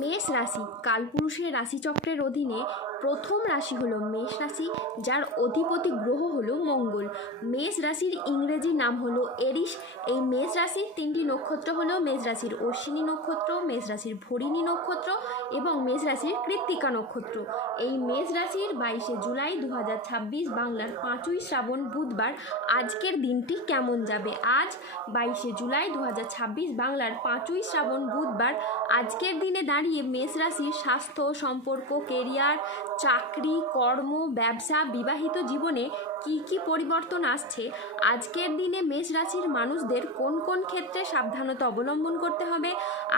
মেষ রাশি কালপুরুষের রাশিচক্রের অধীনে প্রথম রাশি হলো মেষ রাশি, যার অধিপতি গ্রহ হলো মঙ্গল। মেষ রাশির ইংরেজি নাম হলো এরিস। এই মেষ রাশির তিনটি নক্ষত্র হলো মেষ রাশির অশ্বিনী নক্ষত্র, মেষ রাশির ভরিণী নক্ষত্র এবং মেষ রাশির কৃত্তিকা নক্ষত্র। এই মেষ রাশির 22শে জুলাই 2026 বাংলার 5ই শ্রাবণ বুধবার আজকের দিনটি কেমন যাবে। আজ 22শে জুলাই 2026 বাংলার 5ই শ্রাবণ বুধবার আজকের দিনে দাঁড়িয়ে মেষ রাশির স্বাস্থ্য, সম্পর্ক, কেরিয়ার, চাকরি, কর্ম, ব্যবসা, বিবাহিত জীবনে কি কি পরিবর্তন আসছে, আজকের দিনে মেষ রাশির মানুষদের কোন কোন ক্ষেত্রে সাবধানতা অবলম্বন করতে হবে,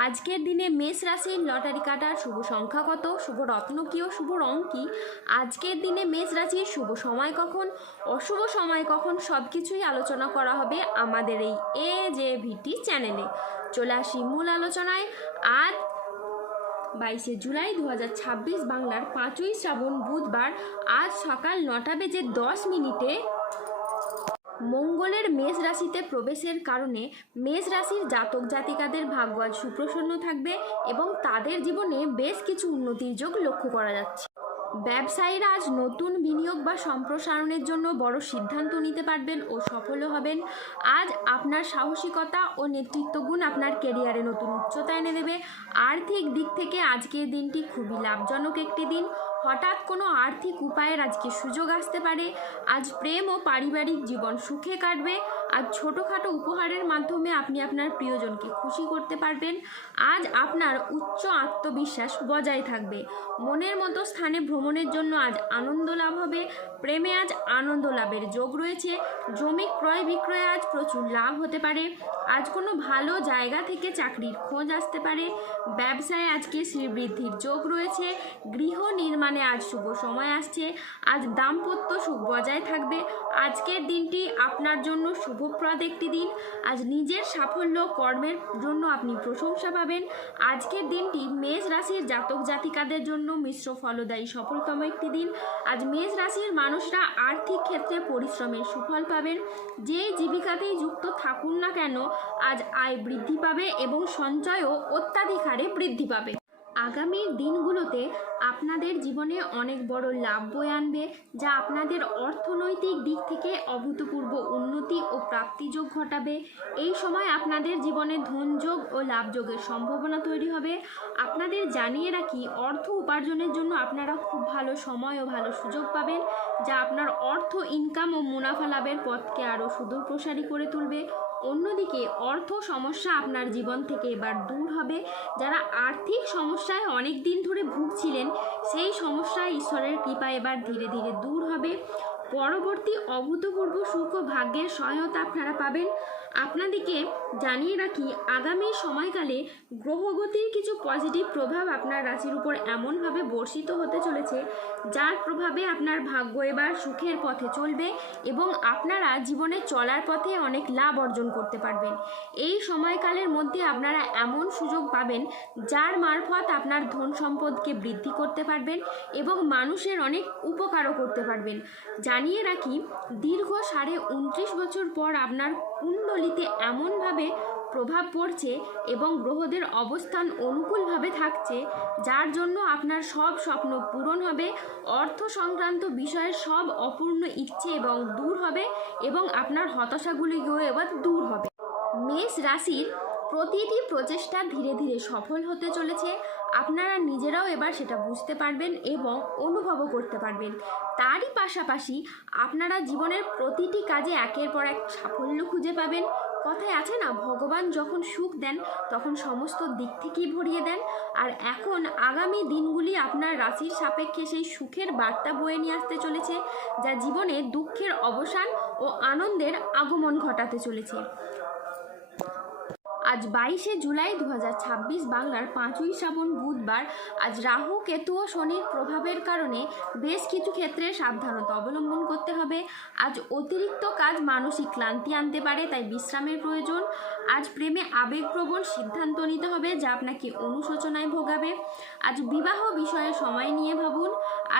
আজকের দিনে মেষ রাশির লটারি কাটার শুভ সংখ্যা কত, শুভ রত্ন কী ও শুভ রং কী, আজকের দিনে মেষ রাশির শুভ সময় কখন, অশুভ সময় কখন, সব কিছুই আলোচনা করা হবে আমাদের এই AJVT চ্যানেলে। চলে আসি মূল আলোচনায়। আজ 22শে জুলাই 2026 বাংলার 5ই শ্রাবণ বুধবার আজ সকাল 9:10 মঙ্গলের মেষ রাশিতে প্রবেশের কারণে মেষ রাশির জাতক জাতিকাদের ভাগ্য আজ সুপ্রসন্ন থাকবে এবং তাদের জীবনে বেশ কিছু উন্নতির যোগ লক্ষ্য করা যাচ্ছে। ব্যবসায়ীরা আজ নতুন বিনিয়োগ বা সম্প্রসারণের জন্য বড় সিদ্ধান্ত নিতে পারবেন ও সফলও হবেন। আজ আপনার সাহসিকতা ও নেতৃত্ব গুণ আপনার ক্যারিয়ারে নতুন উচ্চতা এনে দেবে। আর্থিক দিক থেকে আজকের দিনটি খুবই লাভজনক একটি দিন। হঠাৎ কোনো আর্থিক উপায়ের আজকে সুযোগ আসতে পারে। আজ প্রেম ও পারিবারিক জীবন সুখে কাটবে। আজ ছোটোখাটো উপহারের মাধ্যমে আপনি আপনার প্রিয়জনকে খুশি করতে পারবেন। আজ আপনার উচ্চ আত্মবিশ্বাস বজায় থাকবে। মনের মতো স্থানে ভ্রমণের জন্য আজ আনন্দ লাভ হবে। প্রেমে আজ আনন্দ লাভের যোগ রয়েছে। জমি ক্রয় বিক্রয়ে আজ প্রচুর লাভ হতে পারে। আজ কোনো ভালো জায়গা থেকে চাকরির খোঁজ আসতে পারে। ব্যবসায় আজকে শ্রীবৃদ্ধির যোগ রয়েছে। গৃহ নির্মাণে আজ শুভ সময় আসছে। আজ দাম্পত্য সুখ বজায় থাকবে। আজকের দিনটি আপনার জন্য শুভপ্রদ একটি দিন। আজ নিজের সাফল্য কর্মের জন্য আপনি প্রশংসা পাবেন। আজকের দিনটি মেষ রাশির জাতক জাতিকাদের জন্য মিশ্র ফলদায়ী সফলতম একটি দিন। আজ মেষ রাশির মানুষরা আর্থিক ক্ষেত্রে পরিশ্রমের সুফল পাবেন। যে জীবিকাতেই যুক্ত থাকুন না কেন, আজ আয় বৃদ্ধি পাবে এবং সঞ্চয়ও অত্যাধিক হারে বৃদ্ধি পাবে। আগামী দিনগুলোতে আপনাদের জীবনে অনেক বড় লাভ বয়ে আনবে, যা আপনাদের অর্থনৈতিক দিক থেকে অভূতপূর্ব উন্নতি ও প্রাপ্তিযোগ ঘটাবে। এই সময় আপনাদের জীবনে ধনযোগ ও লাভযোগের সম্ভাবনা তৈরি হবে। আপনাদের জানিয়ে রাখি, অর্থ উপার্জনের জন্য আপনারা খুব ভালো সময় ও ভালো সুযোগ পাবেন, যা আপনার অর্থ ইনকাম ও মুনাফা লাভের পথকে আরও সুদূর প্রসারী করে তুলবে। অন্যদিকে অর্থ সমস্যা আপনার জীবন থেকে এবার দূর হবে। যারা আর্থিক সমস্যায় অনেক দিন ধরে ভুগছিলেন, সেই সমস্যা ঈশ্বরের কৃপায় এবার ধীরে ধীরে দূর হবে। পরবর্তী অভূতপূর্ব সুখ ও ভাগ্যের সহায়তা আপনারা পাবেন। আপনাদেরকে জানিয়ে রাখি, আগামী সময়কালে গ্রহগতির কিছু পজিটিভ প্রভাব আপনার রাশির উপর এমনভাবে বর্ষিত হতে চলেছে, যার প্রভাবে আপনার ভাগ্য এবার সুখের পথে চলবে এবং আপনারা জীবনে চলার পথে অনেক লাভ অর্জন করতে পারবেন। এই সময়কালের মধ্যে আপনারা এমন সুযোগ পাবেন, যার মারফত আপনার ধন সম্পদকে বৃদ্ধি করতে পারবেন এবং মানুষের অনেক উপকারও করতে পারবেন। জানিয়ে রাখি, দীর্ঘ 29.5 বছর পর আপনার কুণ্ডলিতে এমনভাবে প্রভাব পড়ছে এবং গ্রহদের অবস্থান অনুকূলভাবে থাকছে, যার জন্য আপনার সব স্বপ্ন পূরণ হবে। অর্থ সংক্রান্ত বিষয়ের সব অপূর্ণ ইচ্ছে এবং দূর হবে এবং আপনার হতাশাগুলিও এবার দূর হবে। মেষ রাশির প্রতিটি প্রচেষ্টা ধীরে ধীরে সফল হতে চলেছে। আপনারা নিজেরাও এবার সেটা বুঝতে পারবেন এবং অনুভবও করতে পারবেন। তারই পাশাপাশি আপনারা জীবনের প্রতিটি কাজে একের পর এক সাফল্য খুঁজে পাবেন। কথায় আছে না, ভগবান যখন সুখ দেন তখন সমস্ত দিক থেকেই ভরিয়ে দেন। আর এখন আগামী দিনগুলি আপনার রাশির সাপেক্ষে সেই সুখের বার্তা বয়ে নিয়ে আসতে চলেছে, যা জীবনে দুঃখের অবসান ও আনন্দের আগমন ঘটাতে চলেছে। আজ 22শে জুলাই 2026 বাংলার 5ই শ্রাবণ বুধবার আজ রাহু, কেতু ও শনির প্রভাবের কারণে বেশ কিছু ক্ষেত্রে সাবধানতা অবলম্বন করতে হবে। আজ অতিরিক্ত কাজ মানসিক ক্লান্তি আনতে পারে, তাই বিশ্রামের প্রয়োজন। আজ প্রেমে আবেগপ্রবণ সিদ্ধান্ত নিতে হবে, যা আপনাকে অনুশোচনায় ভোগাবে। আজ বিবাহ বিষয়ে সময় নিয়ে ভাবুন।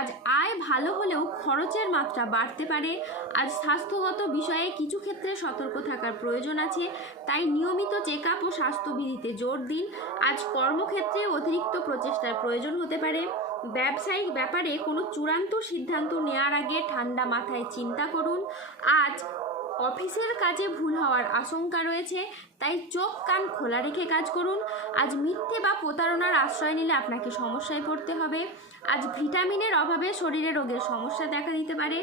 আজ আয় ভালো হলেও খরচের মাত্রা বাড়তে পারে। আজ স্বাস্থ্যগত বিষয়ে কিছু ক্ষেত্রে সতর্ক থাকার প্রয়োজন আছে, তাই নিয়মিত চেক আপ ও স্বাস্থ্যবিধিতে জোর দিন। আজ কর্মক্ষেত্রে অতিরিক্ত প্রচেষ্টার প্রয়োজন হতে পারে। ব্যবসায়িক ব্যাপারে কোনো চূড়ান্ত সিদ্ধান্ত নেওয়ার আগে ঠান্ডা মাথায় চিন্তা করুন। আজ অফিসের কাজে ভুল হওয়ার আশঙ্কা রয়েছে, তাই চোখ কান খোলা রেখে কাজ করুন। আজ মিথ্যে বা প্রতারণার আশ্রয় নিলে আপনাকে সমস্যায় পড়তে হবে। আজ ভিটামিনের অভাবে শরীরে রোগের সমস্যা দেখা দিতে পারে।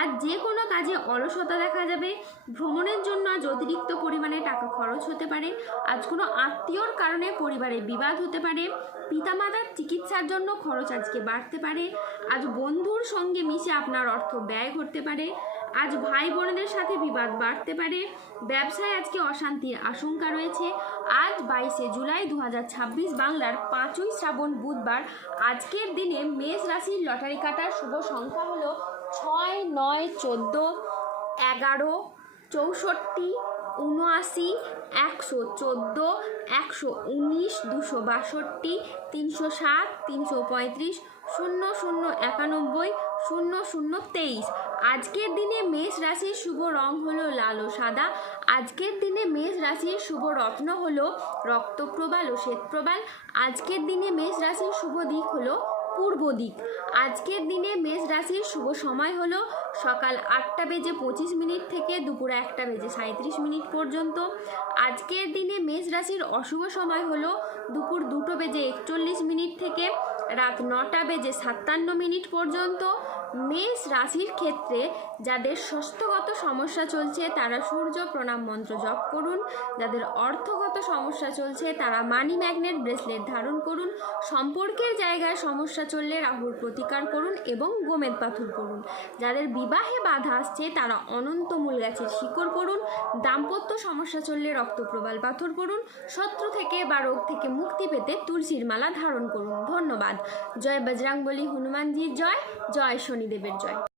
আজ যে কোনো কাজে অলসতা দেখা যাবে। ভ্রমণের জন্য আজ অতিরিক্ত পরিমাণে টাকা খরচ হতে পারে। আজ কোনো আত্মীয়র কারণে পরিবারে বিবাদ হতে পারে। পিতামাতার চিকিৎসার জন্য খরচ আজকে বাড়তে পারে। আজ বন্ধুর সঙ্গে মিশে আপনার অর্থ ব্যয় ঘটতে পারে। আজ ভাই বোনদের সাথে বিবাদ বাড়তে পারে। ব্যবসায় আজকে অশান্তির আশঙ্কা রয়েছে। আজ 22শে জুলাই 2026 বাংলার 5ই শ্রাবণ বুধবার। আজকের দিনে মেষ রাশির লটারি কাটার শুভ সংখ্যা হলো 6, 9, 14, 11, 64, 79, 114, 119, 262, 307, 335, 0091, 0023। আজকের দিনে মেষ রাশির শুভ রং হলো লাল ও সাদা। আজকের দিনে মেষ রাশির শুভ রত্ন হলো রক্তপ্রবাল ও শ্বেতপ্রবাল। আজকের দিনে মেষ রাশির শুভ দিক হলো পূর্ব দিক। আজকের দিনে মেষ রাশির শুভ সময় হলো সকাল 8:25 থেকে দুপুর 1:37 পর্যন্ত। আজকের দিনে মেষ রাশির অশুভ সময় হলো দুপুর 2:41 থেকে রাত 9:57 পর্যন্ত। মেষ রাশির ক্ষেত্রে যাদের স্বাস্থ্যগত সমস্যা চলছে তারা সূর্য প্রণাম মন্ত্র জপ করুন। যাদের অর্থগত সমস্যা চলছে তারা মানি ম্যাগনেট ব্রেসলেট ধারণ করুন। সম্পর্কের জায়গায় সমস্যা চললে রাহুর প্রতিকার করুন এবং গোমেদ পাথর করুন। যাদের বিবাহে বাধা আসছে তারা অনন্ত মূল গাছের শিকড় করুন। দাম্পত্য সমস্যা চললে রক্তপ্রবাল পাথর করুন। শত্রু থেকে বা রোগ থেকে মুক্তি পেতে তুলসীর মালা ধারণ করুন। ধন্যবাদ। জয় বজরংবলী, হনুমানজির জয়, জয় শনিদেবের জয়।